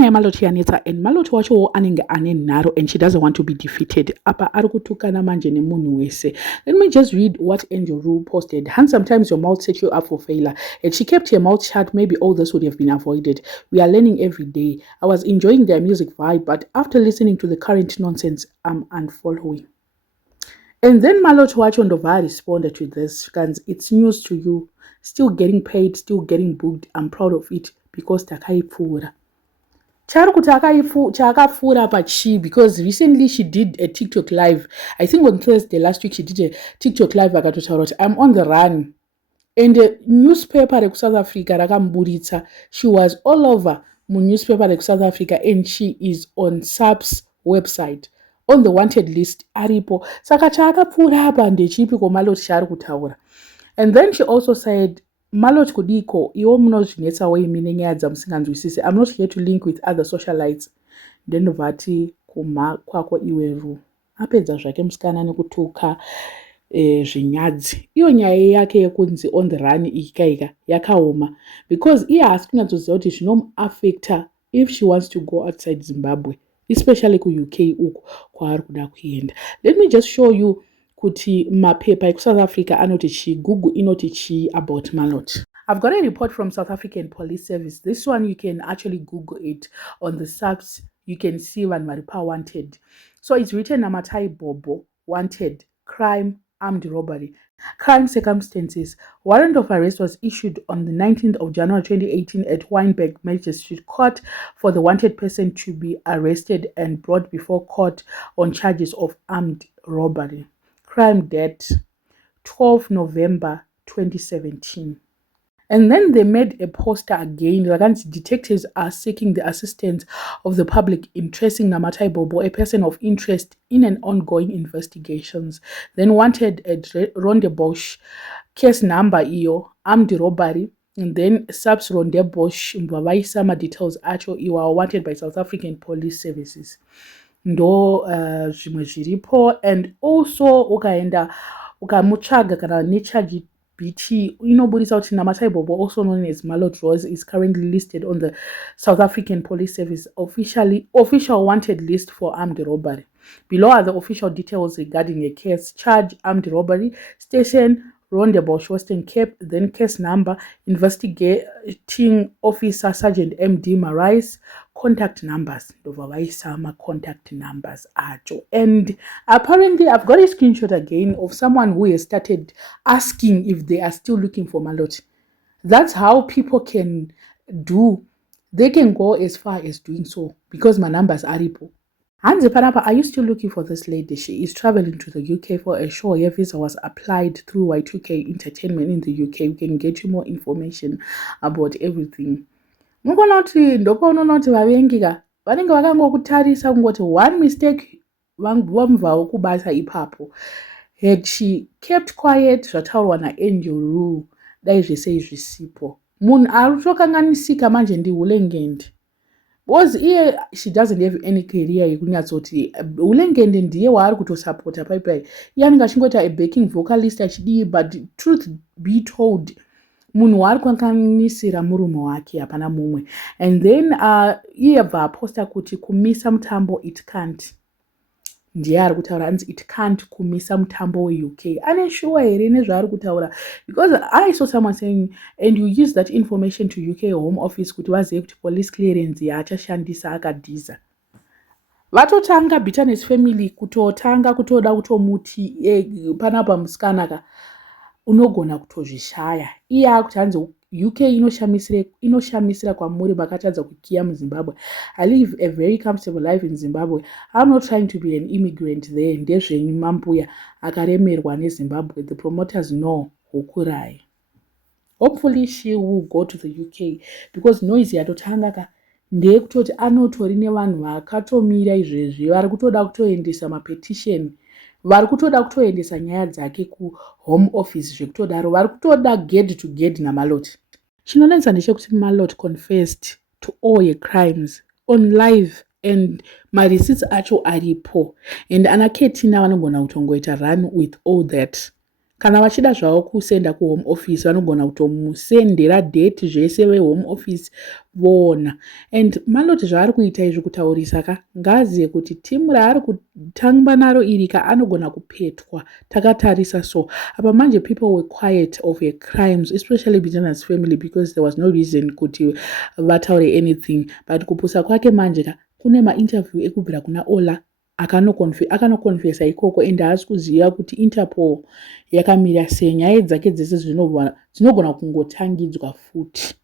naye Malot yanetsa and Malot wacho anenge ane naro and she doesn't want to be defeated. Apa arikutukana manje nemunhu wese. Let me just read what Angel Rue posted. And sometimes your mouth sets you up for failure. And she kept her mouth shut, maybe all this would have been avoided. We are learning every day. I was enjoying their music vibe, but after listening to the current nonsense, I'm unfollowing. And then Malot Wachondova responded to this, guys, it's news to you. Still getting paid, still getting booked. I'm proud of it because takaipfura. Chakafura pachi because recently she did a TikTok live. I think on Thursday last week she did a TikTok live akatotaura I'm on the run. And the newspaper South Africa rakamburitsa. She was all over newspaper South Africa and she is on SAP's website. On the wanted list aripo saka chakapfuura apa ndechipi koMalot chaari kutaura. And then she also said Malot kudiko iwo munozvinetsawo imine nyaya dzamusinganzwisisi. I'm not here to link with other socialites. Ndendovati kumha kwako iweru apedza zvake musikana nekutuka zvinyadzi. Iyo nyaya yake yekunzi on the run ikaika yakaoma because iye haasi kunyatsoziva kuti zvinomuaffecta if she wants to go outside Zimbabwe, especially ku-UK uko kwaari kuda kuenda. Let me just show you kuti mapepa eku-South Africa anoti chi, Google inoti chi about Malot. I've got a report from South African Police Service. This one you can actually Google it on the subs. You can see Van Maripa wanted. So it's written Namatai Bobo wanted, crime, armed robbery. Crime circumstances. Warrant of arrest was issued on the 19th of January 2018 at Wynberg Magistrate Court for the wanted person to be arrested and brought before court on charges of armed robbery. Crime date 12 November 2017. And then they made a poster again. Detectives are seeking the assistance of the public in tracing Namatai Bobo, a person of interest in an ongoing investigations. Then wanted at Rondebosch, case number iyo, armed robbery. And then subs Rondebosch, Mbavaisama details actually you are wanted by South African Police Services. Ndo zvimwe zviripo and also ukaenda ukamutsvaga kana necharge BT inobudisa kuti Namatai Bobo, also known as Malot Rose, is currently listed on the South African Police Service official wanted list for armed robbery. Below are the official details regarding a case: charge, armed robbery, station Rondebosch, Western Cape, then case number, investigating officer Sergeant MD Marais, contact numbers, Dovavaisama contact numbers acho. And apparently I've got a screenshot again of someone who has started asking if they are still looking for Malot. That's how people can do. They can go as far as doing so because my numbers are repo. Hanzi Panapa, are you still looking for this lady? She is traveling to the UK for a show. Her visa was applied through Y2K Entertainment in the UK. We can get you more information about everything. Mukona kuti ndopaona kuti vavengika vanenge vakangokutarisa kungoti one mistake vamubvawo kubasa ipapo. Had she kept quiet zvataurwa naAngel Rue dai zvese zvisipo. Munhu ari kutokanganisika manje ndiHulengende. Because she doesn't have any career yekunyatsoti Hulengende ndiye waari kutosapota paipai. Iye anenge achingoita a backing vocalist achidii, but truth be told munhu waari kukanganisira murume wake hapana mumwe. And then iye bva aposta kuti kumisa mutambo it can't. Ndiye ari kutaura anzi it can't kumisa mutambo weUK. Ane sure here nezvaari kutaura, because I saw someone saying and you use that information to UK Home Office kuti vazive kuti police clearance yaachashandisa akadhiza. Vatotanga Bitterness family kutotanga kutoda kutomuti panapa musikanaka unogona kutozvishaya. Iye akuti hanzi UK inoshamisira kwamuri makatadza kukiya muZimbabwe. I live a very comfortable life in Zimbabwe. I'm not trying to be an immigrant there. Ndezvenyu mambuya akaremerwa neZimbabwe. The promoters know hukurai. Hopefully she will go to the UK because noise yatotanga ka ndeyekutoti anotori nevanhu vakatomira izvezvi vari kutoda kutoendesa mapetition, vari kutoda kutoendesa nyaya dzake kuHome Office zvekutodaro, vari kutoda get to get naMalot. Chinonetsa ndechekuti Malot confessed to all her crimes on live and mareceipts acho aripo, and ana Ketina vanogona kutongoita run with all that. kana vachida zvavo kusenda kuhome office vanogona kutomusendera date zvese vehome office voona. And maloti zvaari kuita izvi kutaurisa ka ngaziye kuti timu raari kutamba naro iri ka anogona kupetwa takatarisa. So apa manje people were quiet of her crimes, especially Biyana's family, because there was no reason kuti vataure anything. But kupusa kwake manje ka kune mainterview ekubvira kuna Ola akanokonfesa ikoko ende haasi kuziva kuti Interpol yakamira sei. Nyaya dzake dzese dzinogona kungotangidzwa futi.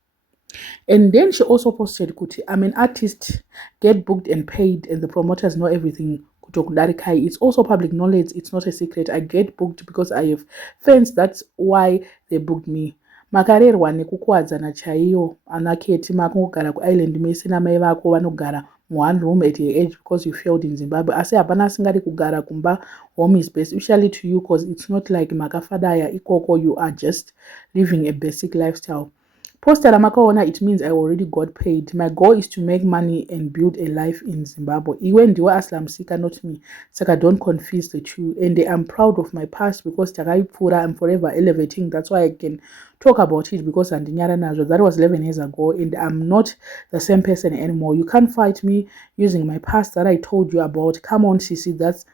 And then she also posted kuti I'm an artist, get booked and paid, and the promoters know everything. It's also public knowledge, it's not a secret. I get booked because I have fans, that's why they booked me. Makarerwa nekukwadzana chaiyo anaketi makungogara kuisland mese namai vako vanogara one room at your age because you failed in Zimbabwe. Asi hapana asingari kugara kumba. Home is best, especially to you, because it's not like makafadaya ikoko, you are just living a basic lifestyle. Poster Ramakaona, it means I already got paid. My goal is to make money and build a life in Zimbabwe. Even though Aslam Sika, not me. Saka, don't confuse the two. And I'm proud of my past because Takai Pura, I'm forever elevating. That's why I can talk about it, because Andinyara Nazo, that was 11 years ago, and I'm not the same person anymore. You can't fight me using my past that I told you about. Come on, Sisi, that's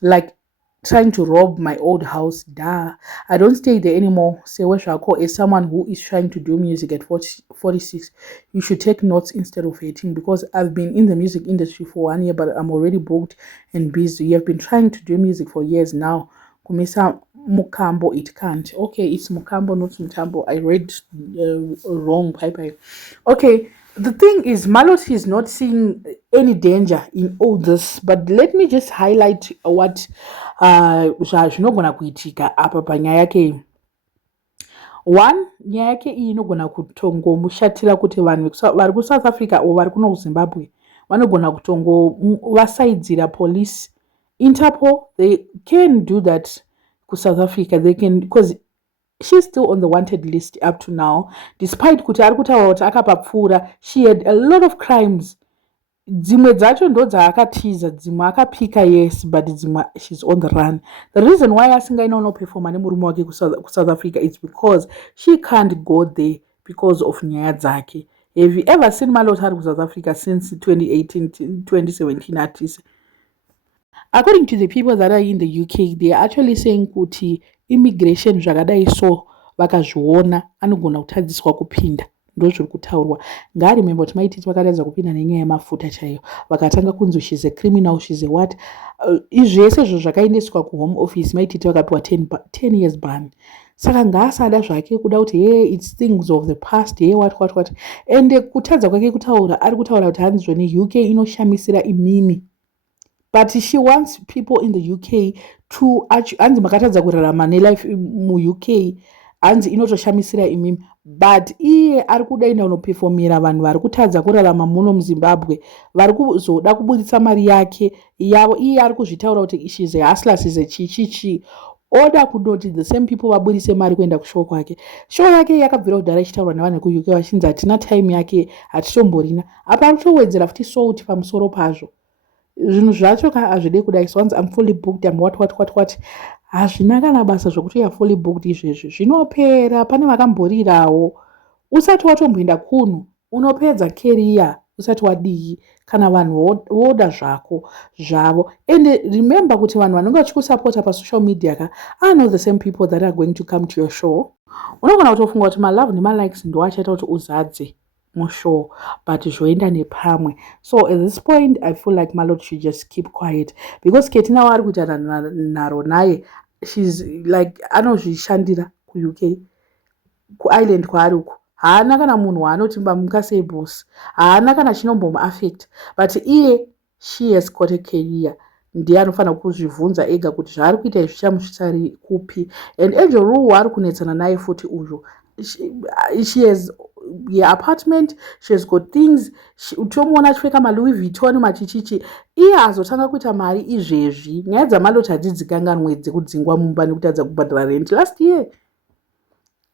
like trying to rob my old house. Duh. I don't stay there anymore. Say what shall I call as someone who is trying to do music at 46. You should take notes instead of hating, because I've been in the music industry for 1 year, but I'm already booked and busy. You have been trying to do music for years now. Kumisa Mukambo, it can't. Okay, it's Mukambo, not Mutambo. I read wrong. Bye. Okay. The thing is, Maloti is not seeing any danger in all this, but let me just highlight what zvinogona kuitika apa panyaya yake. One, nyaya yake iyi inogona kutongomushatira kuti vanhu vari kuSouth Africa o vari kuno kuZimbabwe vanogona kutongovasaidzira police. Interpol, they can do that kuSouth Africa. They can, because she's still on the wanted list up to now, despite kuti ari kutaura kuti akapapfuura. She had a lot of crimes. Dzimwe dzacho ndo dzaakatiza, dzimwe akapika, yes, but dzimwe she's on the run. The reason why asingaina unoperforma nemurume wake kuSouth Africa is because she can't go there because of nyaya dzake. Have you ever seen Maloti ari kuSouth Africa since 2018, 2017 at least? According to the people that are in the UK, they are actually saying kuti immigration zvakadai so vakazviona anogona kutadziswa kupinda. Ndo zviri kutaurwa. Ngarimember kuti maititi vakatadza kupinda nenyaya yemafuta chaiyo, vakatanga kunzi she's a criminal, she's a what. Izvese zvo zvakaendeswa kuhome office maititi vakapiwa 10 years ban. Saka ngaasada zvake kuda kuti hey, it's things of the past, hey, what. And kutadza kwake kutaura, ari kutaura kuti hanzi zvoni UK inoshamisira imimi. But she wants people in the UK to hanzi makatadza kurarama nelife mu UK, hanzi inotoshamisira imimi. But iye ari kudainda unoperformera vanhu vari kutadza kurarama muno muZimbabwe, vari kuzoda kubuditsa mari yake yavo. Iye ari kuzvitaura kuti she's a hustler, she's a chichichi. Oda kudoti the same people vabudise mari kuenda kushow kwake. Show yake yakabvira kudhara ichitaurwa nevanhu veku UK vachinzi hatina time yake, hatitomborina. Apa ari kutowedzera futi salt pamusoro pazvo. Zvinhu zvacho hazvide kudai. So once I'm fully booked, I'm what. Hazvina kana basa zvokuti ya fully booked izvezvi. Zvinopera, pane vakamborirawo. Usati watomboenda kunhu, unopedza career, usati wadii, kana vanhu voda zvako zvavo. And remember kuti vanhu vanenge vachikusapota pasocial media ka, I know the same people that are going to come to your show. Unogona kutofunga kuti malove nemalikes ndo achaita kuti uzadze mushow, but zvoenda nepamwe. So at this point, I feel like Maloti should just keep quiet, because Ketina wari kuita naro naye, she's like anozvishandira ku UK, ku island kwaari uko. Haana kana munhu waanoti mukasei boss, haana kana chinombomu affect, but iye she has got a career. Ndiye anofanira kuzvibvunza ega kuti zvaari kuita izvi zvichamusvitsari kupi. And Angel Roo waari kunetsana naye futi uyu, she has your apartment, she has got things. Utomuona achipfeka maLouis Vuitton machichichi. Iye azotanga kuita mari izvezvi. Nyaya dzaMaloti hadzidzikanganwe dzekudzingwa mumba nekutadza kubhadhara rent. Last year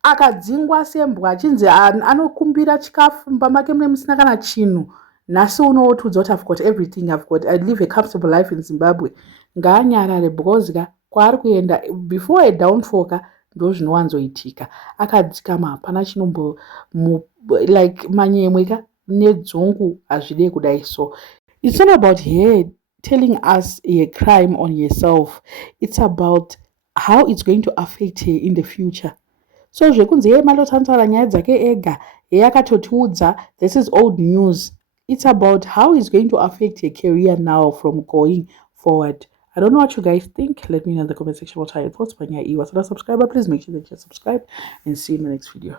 akadzingwa sembwa achinzi anokumbira chikafu mumba make mune musina kana chinhu. Nhasi unootudza kuti I've got everything, I live a comfortable life in Zimbabwe. Ngaanyarare because kwaari kuenda before adownfall ka ndo zvinowanzoitika. Akadzikama hapana chinombo like manyemwe ka nedzungu hazvide kudai. So it's not about her telling us a crime on herself, it's about how it's going to affect her in the future. So zvekunzi iye malotaura nyaya dzake ega yakatotiudza this is old news. It's about how it's going to affect her career now from going forward. I don't know what you guys think. Let me know in the comment section what are your thoughts. When you're a subscriber, please make sure that you subscribe and see you in the next video.